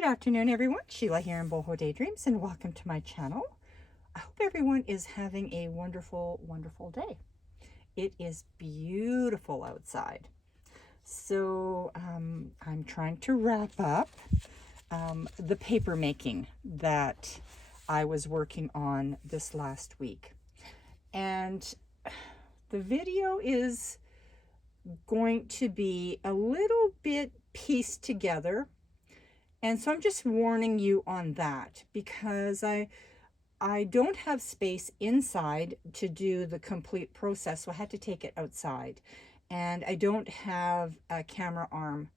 Good afternoon, everyone. Sheila here in Boho Daydreams, and welcome to my channel. I hope everyone is having a wonderful, wonderful day. It is beautiful outside. So I'm trying to wrap up the paper making that I was working on this last week. And the video is going to be a little bit pieced together. And so I'm just warning you on that because I don't have space inside to do the complete process, so I had to take it outside. And I don't have a camera arm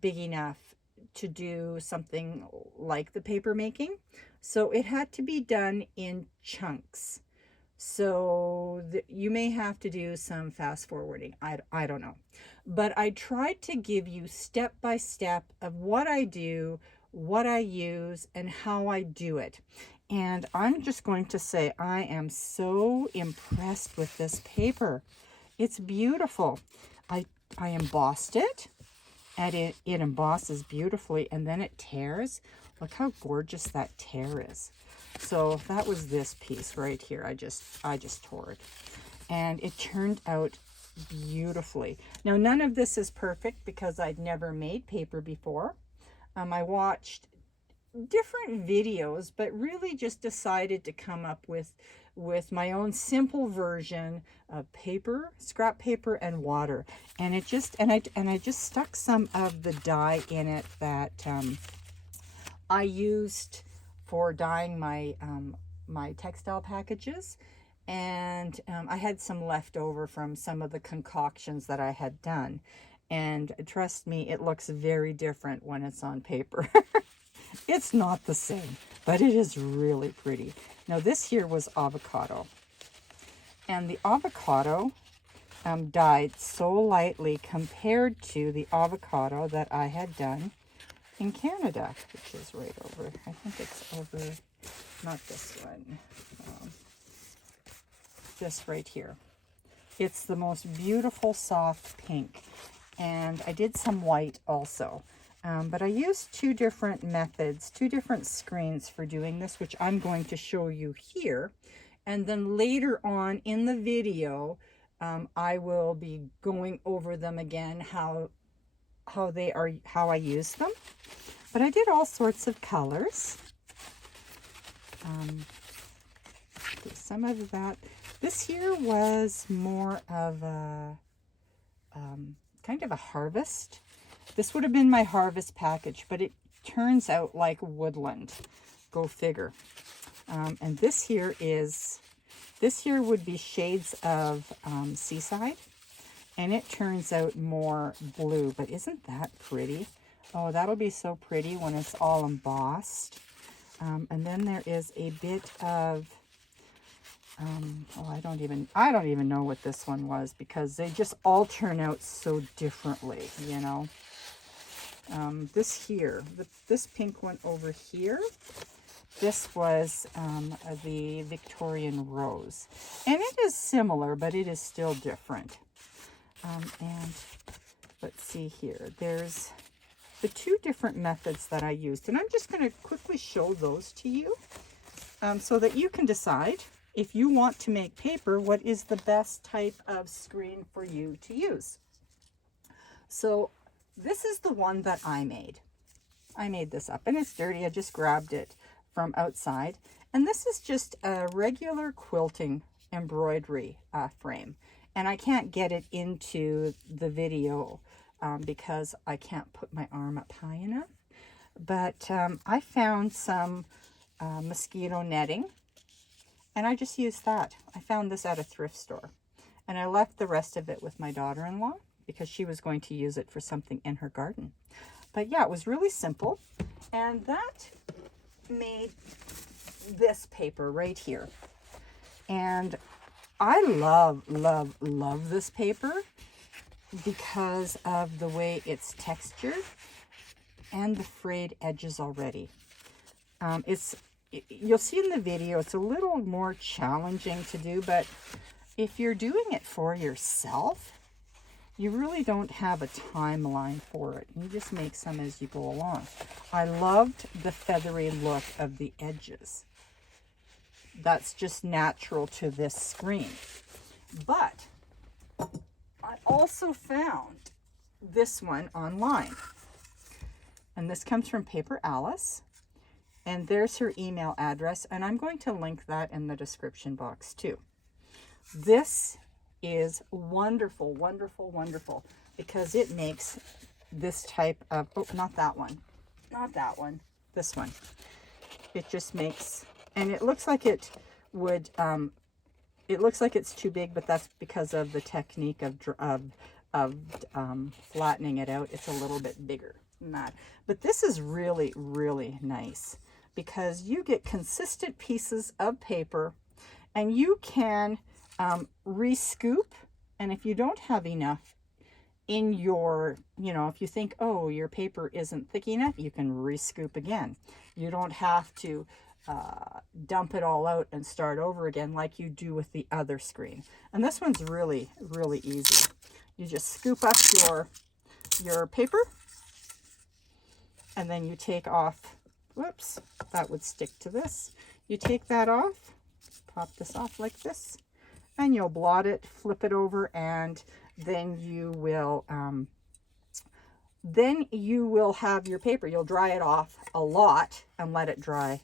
big enough to do something like the paper making. So it had to be done in chunks. So you may have to do some fast forwarding. I don't know. But I tried to give you step by step of what I do, what I use, and how I do it. And I'm just going to say I am so impressed with this paper. It's beautiful. I embossed it, and it embosses beautifully, and then it tears. Look how gorgeous that tear is. So that was this piece right here. I just tore it, and it turned out beautifully. Now, none of this is perfect because I'd never made paper before. I watched different videos, but really just decided to come up with my own simple version of paper, scrap paper, and water. And it just and I just stuck some of the dye in it that I used for dyeing my my textile packages. And I had some left over from some of the concoctions that I had done. And trust me, it looks very different when it's on paper. It's not the same, but it is really pretty. Now this here was avocado. And the avocado dyed so lightly compared to the avocado that I had done in Canada, which is right over, I think it's over, not this one. This right here. It's the most beautiful soft pink, and I did some white also, but I used two different methods, two different screens for doing this, which I'm going to show you here, and then later on in the video I will be going over them again, how I use them. But I did all sorts of colors. Some of that. This here was more of a kind of a harvest. This would have been my harvest package, but it turns out like woodland. Go figure. And this here would be shades of seaside, and it turns out more blue. But isn't that pretty? Oh, that'll be so pretty when it's all embossed. And then there is a bit of I don't even know what this one was, because they just all turn out so differently, you know. This here, this pink one over here, this was the Victorian Rose, and it is similar, but it is still different. And let's see here, there's the two different methods that I used, and I'm just going to quickly show those to you so that you can decide, if you want to make paper, what is the best type of screen for you to use. So this is the one that I made. I made this up, and it's dirty. I just grabbed it from outside. And this is just a regular quilting embroidery frame. And I can't get it into the video because I can't put my arm up high enough. But I found some mosquito netting, and I just used that. I found this at a thrift store, and I left the rest of it with my daughter-in-law because she was going to use it for something in her garden. But yeah, it was really simple, and that made this paper right here. And I love, love, love this paper because of the way it's textured and the frayed edges already. You'll see in the video, it's a little more challenging to do, but if you're doing it for yourself, you really don't have a timeline for it. You just make some as you go along. I loved the feathery look of the edges. That's just natural to this screen. But I also found this one online. And this comes from Paper Alice. And there's her email address. And I'm going to link that in the description box too. This is wonderful, wonderful, wonderful, because it makes this type of, oh, not that one, not that one, this one. It just makes, and it looks like it would, it looks like it's too big, but that's because of the technique of flattening it out. It's a little bit bigger than that. But this is really, really nice because you get consistent pieces of paper and you can re-scoop, and if you don't have enough in your, if you think, oh, your paper isn't thick enough, you can re-scoop again. You don't have to dump it all out and start over again like you do with the other screen. And this one's really, really easy. You just scoop up your paper, and then you take off, whoops, that would stick to this. You take that off, pop this off like this, and you'll blot it, flip it over, and then you will have your paper. You'll dry it off a lot and let it dry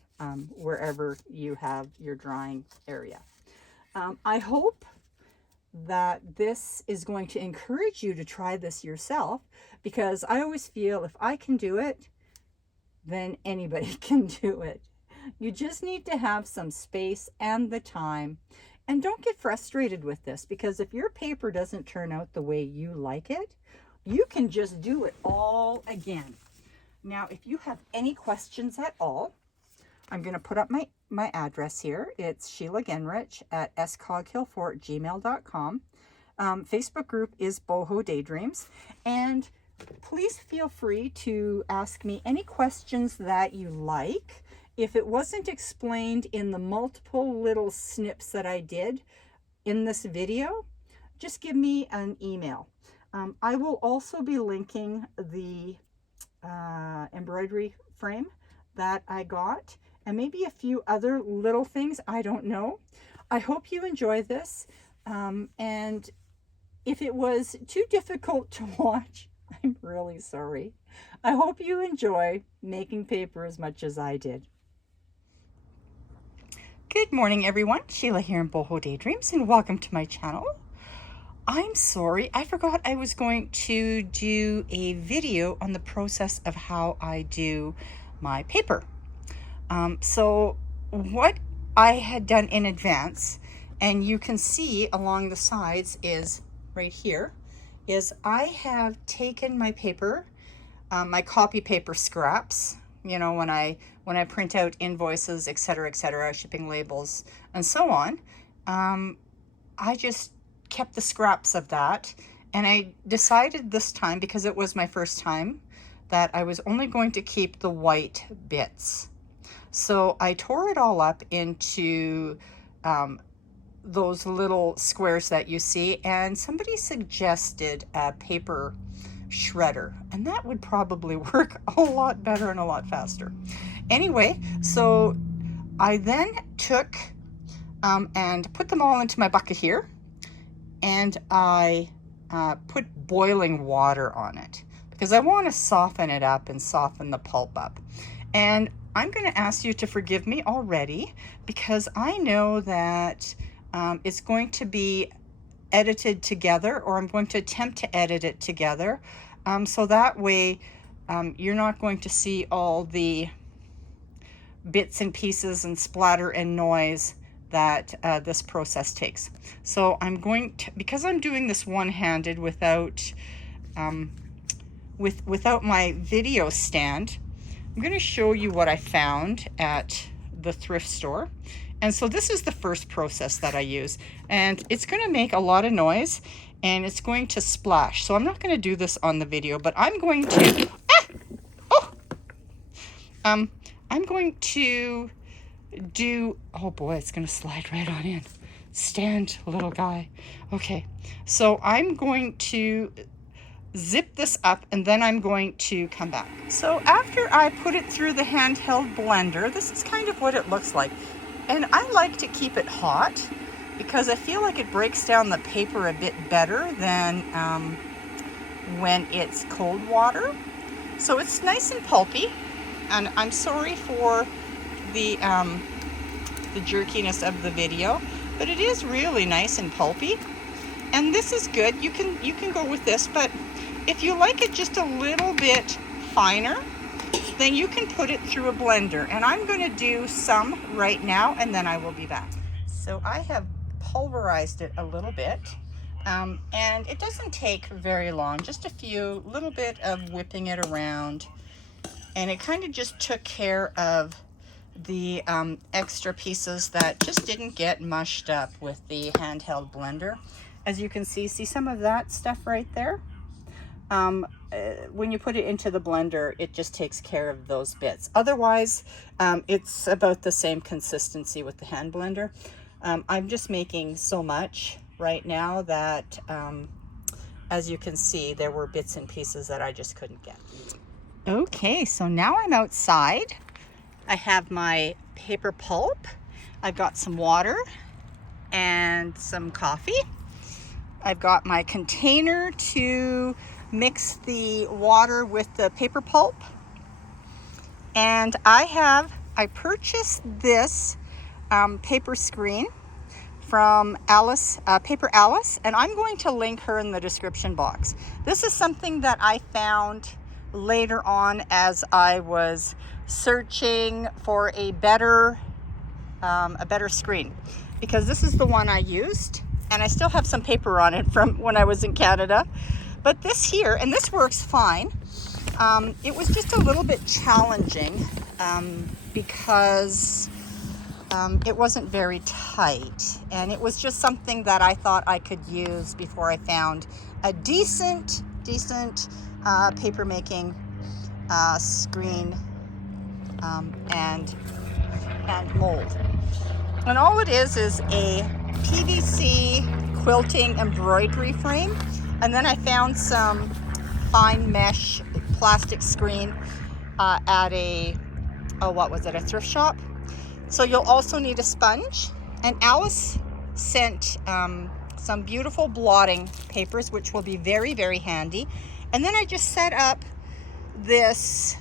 wherever you have your drying area. I hope that this is going to encourage you to try this yourself, because I always feel if I can do it, then anybody can do it. You just need to have some space and the time. And don't get frustrated with this, because if your paper doesn't turn out the way you like it, you can just do it all again. Now, if you have any questions at all, I'm going to put up my address here. It's Sheila Genrich at scoghill4@gmail.com. Facebook group is Boho Daydreams. And please feel free to ask me any questions that you like. If it wasn't explained in the multiple little snips that I did in this video, just give me an email. I will also be linking the embroidery frame that I got, and maybe a few other little things, I don't know. I hope you enjoy this, and if it was too difficult to watch, I'm really sorry. I hope you enjoy making paper as much as I did. Good morning, everyone. Sheila here in Boho Daydreams, and welcome to my channel. I'm sorry, I forgot I was going to do a video on the process of how I do my paper. So what I had done in advance, and you can see along the sides is right here, is I have taken my paper, my copy paper scraps, when I print out invoices, etc., shipping labels, and so on. I just kept the scraps of that, and I decided this time, because it was my first time, that I was only going to keep the white bits. So I tore it all up into those little squares that you see, and somebody suggested a paper shredder, and that would probably work a lot better and a lot faster. Anyway, so I then took and put them all into my bucket here, and I put boiling water on it because I want to soften it up and soften the pulp up. And I'm going to ask you to forgive me already, because I know that it's going to be edited together, or I'm going to attempt to edit it together, so that way you're not going to see all the bits and pieces and splatter and noise that this process takes. So I'm going to, because I'm doing this one-handed without without my video stand, I'm going to show you what I found at the thrift store. And so this is the first process that I use, and it's going to make a lot of noise and it's going to splash. So I'm not going to do this on the video, but I'm going to I'm going to do, oh boy, it's going to slide right on in. Stand, little guy. Okay, so I'm going to zip this up and then I'm going to come back. So after I put it through the handheld blender, this is kind of what it looks like. And I like to keep it hot because I feel like it breaks down the paper a bit better than when it's cold water. So it's nice and pulpy, and I'm sorry for the jerkiness of the video, but it is really nice and pulpy. And this is good. You can go with this, but if you like it just a little bit finer, then you can put it through a blender. And I'm going to do some right now, and then I will be back. So I have pulverized it a little bit, and it doesn't take very long, just a few little bit of whipping it around, and it kind of just took care of the extra pieces that just didn't get mushed up with the handheld blender. As you can see some of that stuff right there. When you put it into the blender, it just takes care of those bits. Otherwise, it's about the same consistency with the hand blender. I'm just making so much right now that, as you can see, there were bits and pieces that I just couldn't get. Okay, so now I'm outside. I have my paper pulp. I've got some water and some coffee. I've got my container to mix the water with the paper pulp. And I purchased this paper screen from Paper Alice, and I'm going to link her in the description box. This is something that I found later on as I was searching for a better screen, because this is the one I used, and I still have some paper on it from when I was in Canada. But this here, and this works fine. It was just a little bit challenging because it wasn't very tight, and it was just something that I thought I could use before I found a decent paper making screen and mold. And all it is a PVC quilting embroidery frame, and then I found some fine mesh plastic screen at a thrift shop. So you'll also need a sponge, and Alice sent some beautiful blotting papers, which will be very, very handy. And then I just set up this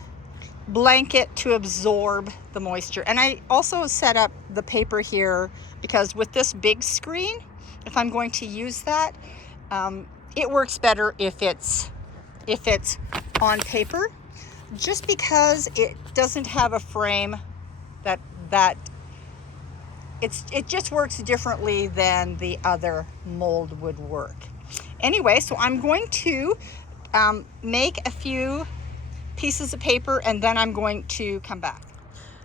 blanket to absorb the moisture. And I also set up the paper here because with this big screen, if I'm going to use that, it works better if it's on paper, just because it doesn't have a frame that it just works differently than the other mold would work. Anyway, so I'm going to make a few pieces of paper, and then I'm going to come back.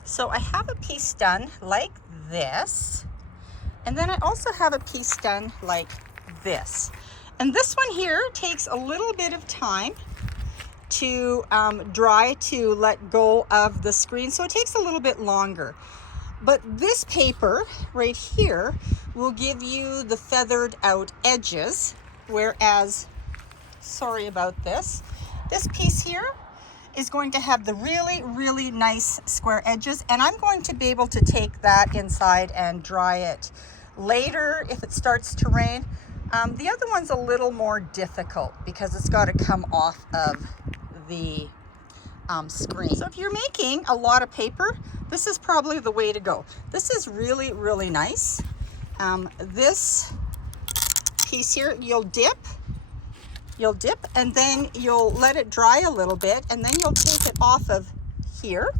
So I have a piece done like this, and then I also have a piece done like this. And this one here takes a little bit of time to dry, to let go of the screen, so it takes a little bit longer. But this paper right here will give you the feathered out edges, whereas, sorry about this piece here is going to have the really, really nice square edges, and I'm going to be able to take that inside and dry it later if it starts to rain. The other one's a little more difficult because it's got to come off of the screen. So if you're making a lot of paper, this is probably the way to go. This is really, really nice. This piece here, you'll dip, and then you'll let it dry a little bit, and then you'll take it off of here.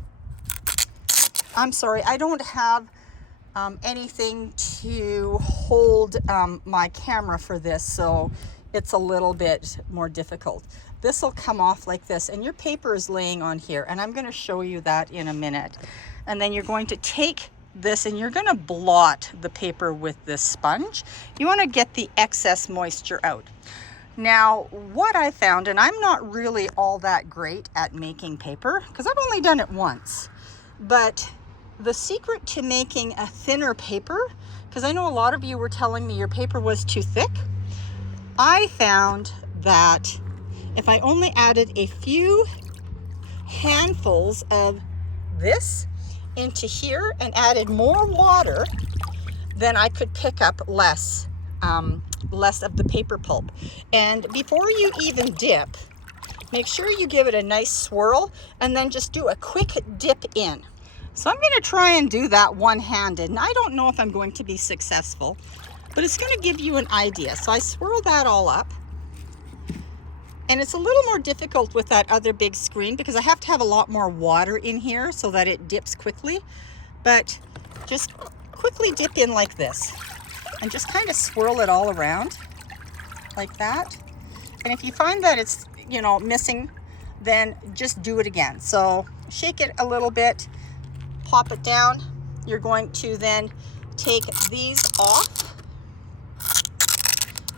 I'm sorry, I don't have anything to hold my camera for this, so it's a little bit more difficult. This will come off like this, and your paper is laying on here, and I'm going to show you that in a minute. And then you're going to take this and you're going to blot the paper with this sponge. You want to get the excess moisture out. Now, what I found, and I'm not really all that great at making paper because I've only done it once, but the secret to making a thinner paper, because I know a lot of you were telling me your paper was too thick, I found that if I only added a few handfuls of this into here and added more water, then I could pick up less of the paper pulp. And before you even dip, make sure you give it a nice swirl and then just do a quick dip in. So I'm going to try and do that one-handed, and I don't know if I'm going to be successful, but it's going to give you an idea. So I swirl that all up, and it's a little more difficult with that other big screen because I have to have a lot more water in here so that it dips quickly. But just quickly dip in like this and just kind of swirl it all around like that. And if you find that it's, you know, missing, then just do it again. So shake it a little bit, pop it down. You're going to then take these off.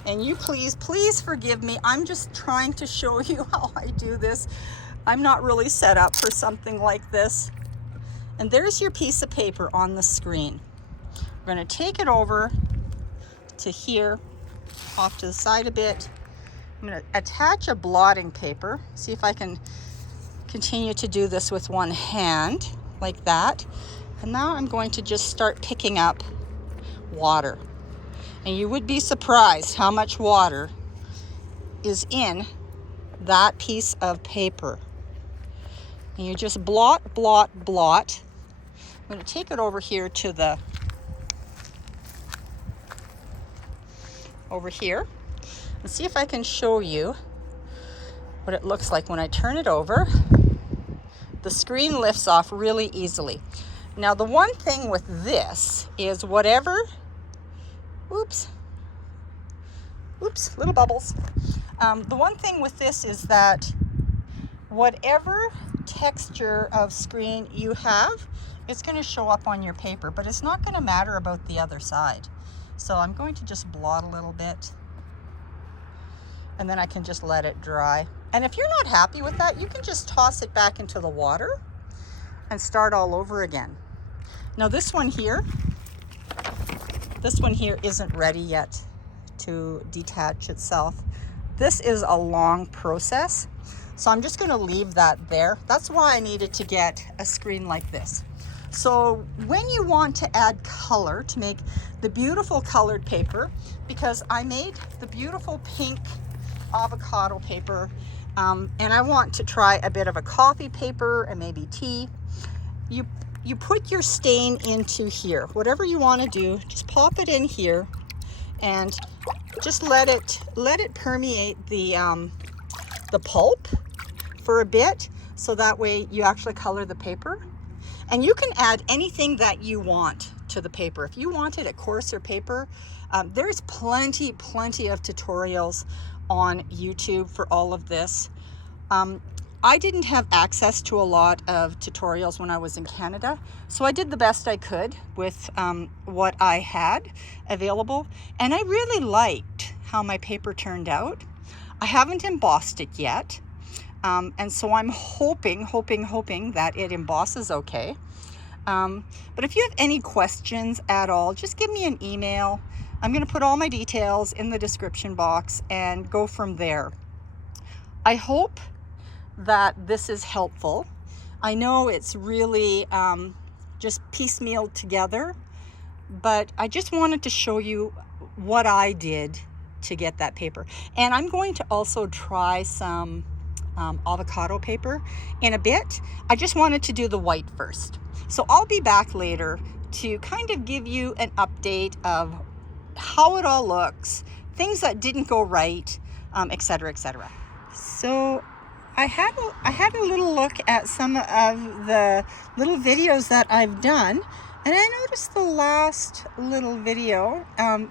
And you please forgive me. I'm just trying to show you how I do this. I'm not really set up for something like this. And there's your piece of paper on the screen. We're going to take it over to here, off to the side a bit. I'm going to attach a blotting paper. See if I can continue to do this with one hand, like that. And now I'm going to just start picking up water. And you would be surprised how much water is in that piece of paper. And you just blot. I'm going to take it over here to over here and see if I can show you what it looks like when I turn it over. The screen lifts off really easily. Now the one thing with this is whatever, oops, little bubbles. The one thing with this is that whatever texture of screen you have, it's going to show up on your paper, but it's not going to matter about the other side. So I'm going to just blot a little bit, and then I can just let it dry. And if you're not happy with that, you can just toss it back into the water and start all over again. Now this one here isn't ready yet to detach itself. This is a long process, so I'm just going to leave that there. That's why I needed to get a screen like this. So when you want to add color to make the beautiful colored paper, because I made the beautiful pink avocado paper, and I want to try a bit of a coffee paper and maybe tea, you put your stain into here. Whatever you want to do, just pop it in here and just let it permeate the pulp for a bit, so that way you actually color the paper. And you can add anything that you want to the paper. If you wanted a coarser paper, there's plenty of tutorials on YouTube for all of this. I didn't have access to a lot of tutorials when I was in Canada, so I did the best I could with what I had available, and I really liked how my paper turned out. I haven't embossed it yet, and so I'm hoping that it embosses okay. But if you have any questions at all, just give me an email. I'm going to put all my details in the description box and go from there. I hope that this is helpful. I know it's really just piecemeal together, but I just wanted to show you what I did to get that paper. And I'm going to also try some avocado paper in a bit. I just wanted to do the white first. So I'll be back later to kind of give you an update of how it all looks, things that didn't go right, etc., etc. So I had a little look at some of the little videos that I've done, and I noticed the last little video, I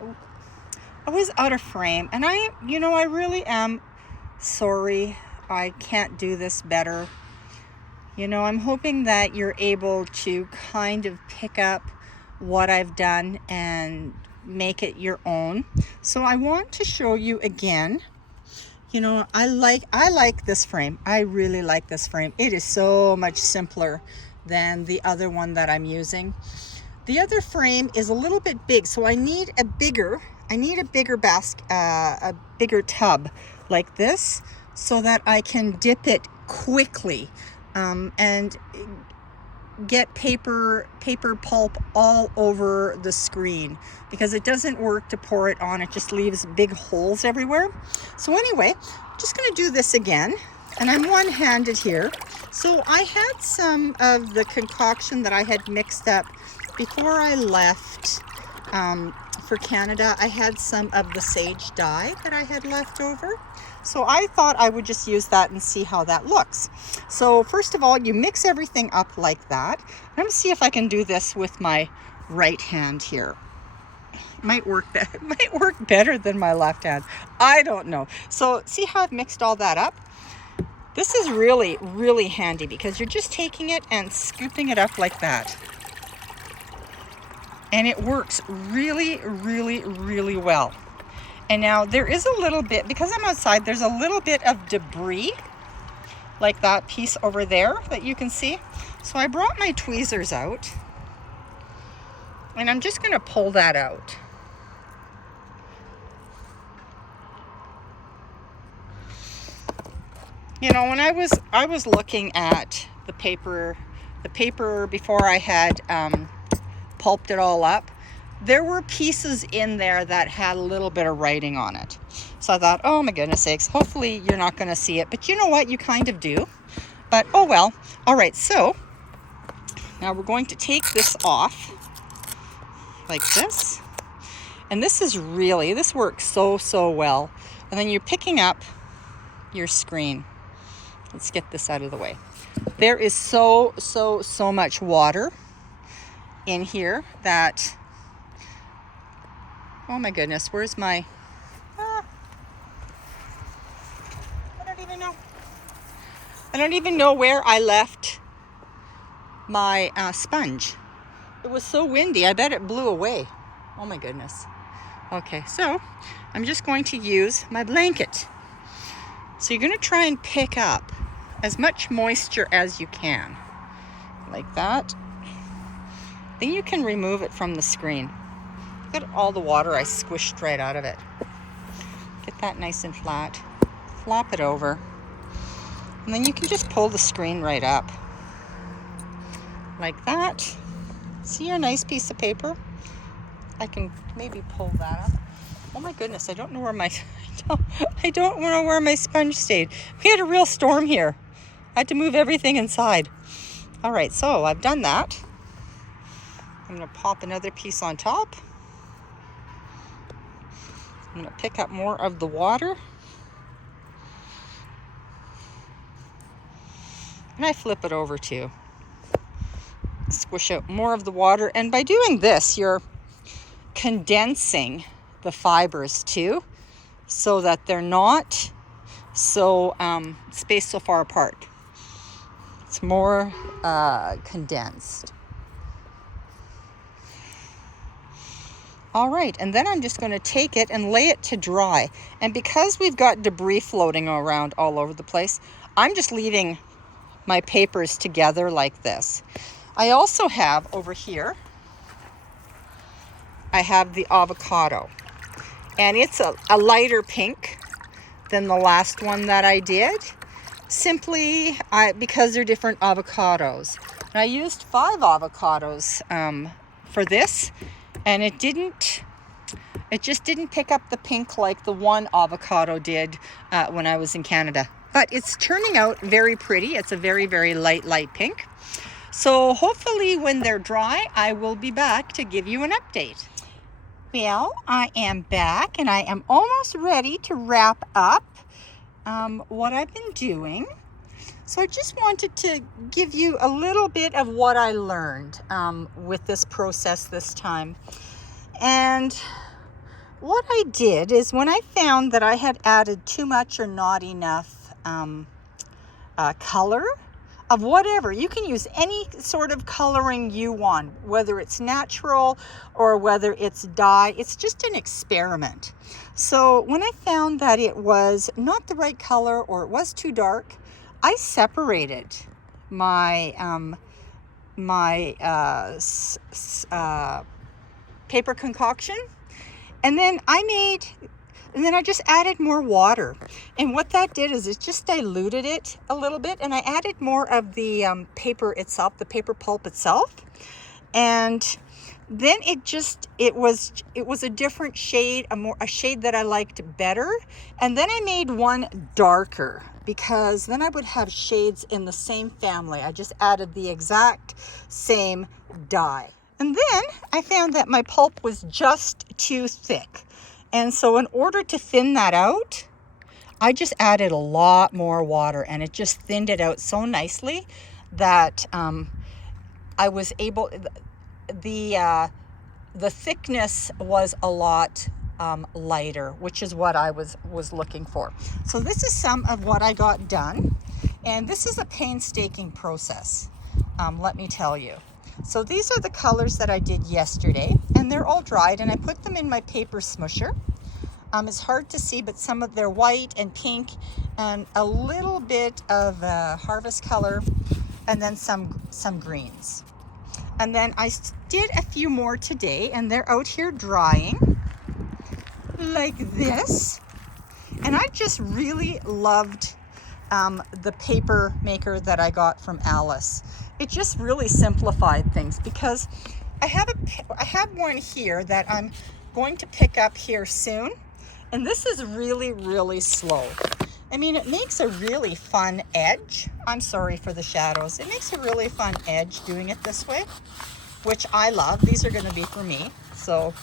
was out of frame, and I really am sorry. I can't do this better. I'm hoping that you're able to kind of pick up what I've done and make it your own. So I want to show you again. I like this frame. I really like this frame. It is so much simpler than the other one that I'm using. The other frame is a little bit big, so I need a bigger basket, a bigger tub like this, so that I can dip it quickly and get paper pulp all over the screen, because it doesn't work to pour it on. It just leaves big holes everywhere. So anyway, I'm just going to do this again, and I'm one-handed here. So I had some of the concoction that I had mixed up before I left for Canada. I had some of the sage dye that I had left over. So I thought I would just use that and see how that looks. So first of all, you mix everything up like that. I'm going to see if I can do this with my right hand here. It might work better than my left hand. I don't know. So see how I've mixed all that up? This is really, really handy, because you're just taking it and scooping it up like that. And it works really, really, really well. And now there is a little bit, because I'm outside, there's a little bit of debris, like that piece over there that you can see. So I brought my tweezers out, and I'm just going to pull that out. You know, when I was looking at the paper before I had pulped it all up, there were pieces in there that had a little bit of writing on it. So I thought, oh my goodness sakes, hopefully you're not going to see it. But you know what? You kind of do. But oh well. All right, so now we're going to take this off like this. And this works so well. And then you're picking up your screen. Let's get this out of the way. There is so much water in here that, oh my goodness, where's my, I don't even know where I left my sponge. It was so windy, I bet it blew away. Oh my goodness. Okay, so I'm just going to use my blanket. So you're going to try and pick up as much moisture as you can, like that. Then you can remove it from the screen. Look at all the water I squished right out of it. Get that nice and flat. Flop it over. And then you can just pull the screen right up. Like that. See your nice piece of paper? I can maybe pull that up. Oh my goodness, I don't know where my I don't know where my sponge stayed. We had a real storm here. I had to move everything inside. All right, so I've done that. I'm going to pop another piece on top. I'm going to pick up more of the water. And I flip it over too. Squish out more of the water. And by doing this, you're condensing the fibers too, so that they're not so spaced so far apart. It's more condensed. All right, and then I'm just going to take it and lay it to dry. And because we've got debris floating around all over the place, I'm just leaving my papers together like this. I also have over here, I have the avocado. And it's a lighter pink than the last one that I did. Simply because they're different avocados. And I used 5 avocados for this. And it just didn't pick up the pink like the one avocado did when I was in Canada. But it's turning out very pretty. It's a very, very light pink. So hopefully when they're dry, I will be back to give you an update. Well, I am back and I am almost ready to wrap up what I've been doing. So I just wanted to give you a little bit of what I learned with this process this time. And what I did is when I found that I had added too much or not enough color of whatever, you can use any sort of coloring you want, whether it's natural or whether it's dye. It's just an experiment. So when I found that it was not the right color or it was too dark, I separated my my paper concoction, and then I just added more water. And what that did is it just diluted it a little bit, and I added more of the paper itself, the paper pulp itself. And then it was a different shade, a shade that I liked better. And then I made one darker, because then I would have shades in the same family. I just added the exact same dye. And then I found that my pulp was just too thick. And so in order to thin that out, I just added a lot more water, and it just thinned it out so nicely that I was able, the thickness was a lot lighter, which is what I was looking for. So this is some of what I got done, and this is a painstaking process, let me tell you. So these are the colors that I did yesterday, and they're all dried, and I put them in my paper smusher. It's hard to see, but some of they're white and pink and a little bit of harvest color, and then some greens. And then I did a few more today, and they're out here drying like this. And I just really loved the paper maker that I got from Alice. It just really simplified things, because I have one here that I'm going to pick up here soon. And this is really, really slow. I mean, it makes a really fun edge. I'm sorry for the shadows. It makes a really fun edge doing it this way, which I love. These are going to be for me. So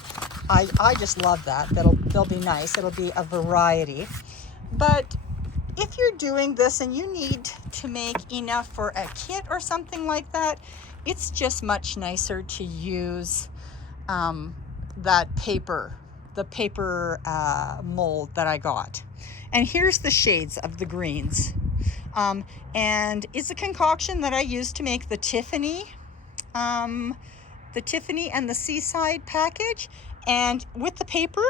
I just love that. They'll be nice. It'll be a variety. But if you're doing this and you need to make enough for a kit or something like that, it's just much nicer to use that paper, the paper mold that I got. And here's the shades of the greens. And it's a concoction that I used to make the Tiffany and the Seaside package. And with the paper,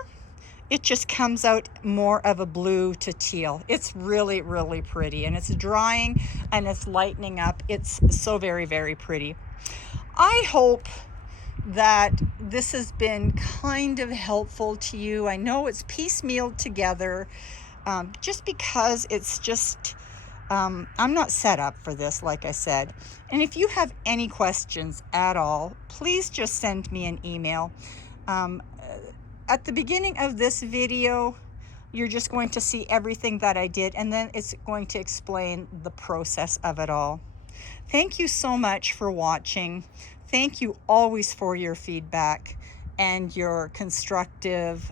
it just comes out more of a blue to teal. It's really, really pretty, and it's drying and it's lightening up. It's so very, very pretty. I hope that this has been kind of helpful to you. I know it's piecemealed together, just because it's just, I'm not set up for this, like I said. And if you have any questions at all, please just send me an email. At the beginning of this video, you're just going to see everything that I did, and then it's going to explain the process of it all. Thank you so much for watching. Thank you always for your feedback and your constructive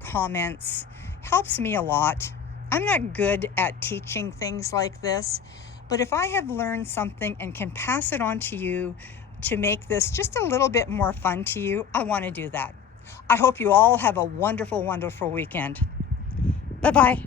comments. Helps me a lot. I'm not good at teaching things like this, but if I have learned something and can pass it on to you to make this just a little bit more fun to you, I want to do that. I hope you all have a wonderful, wonderful weekend. Bye-bye.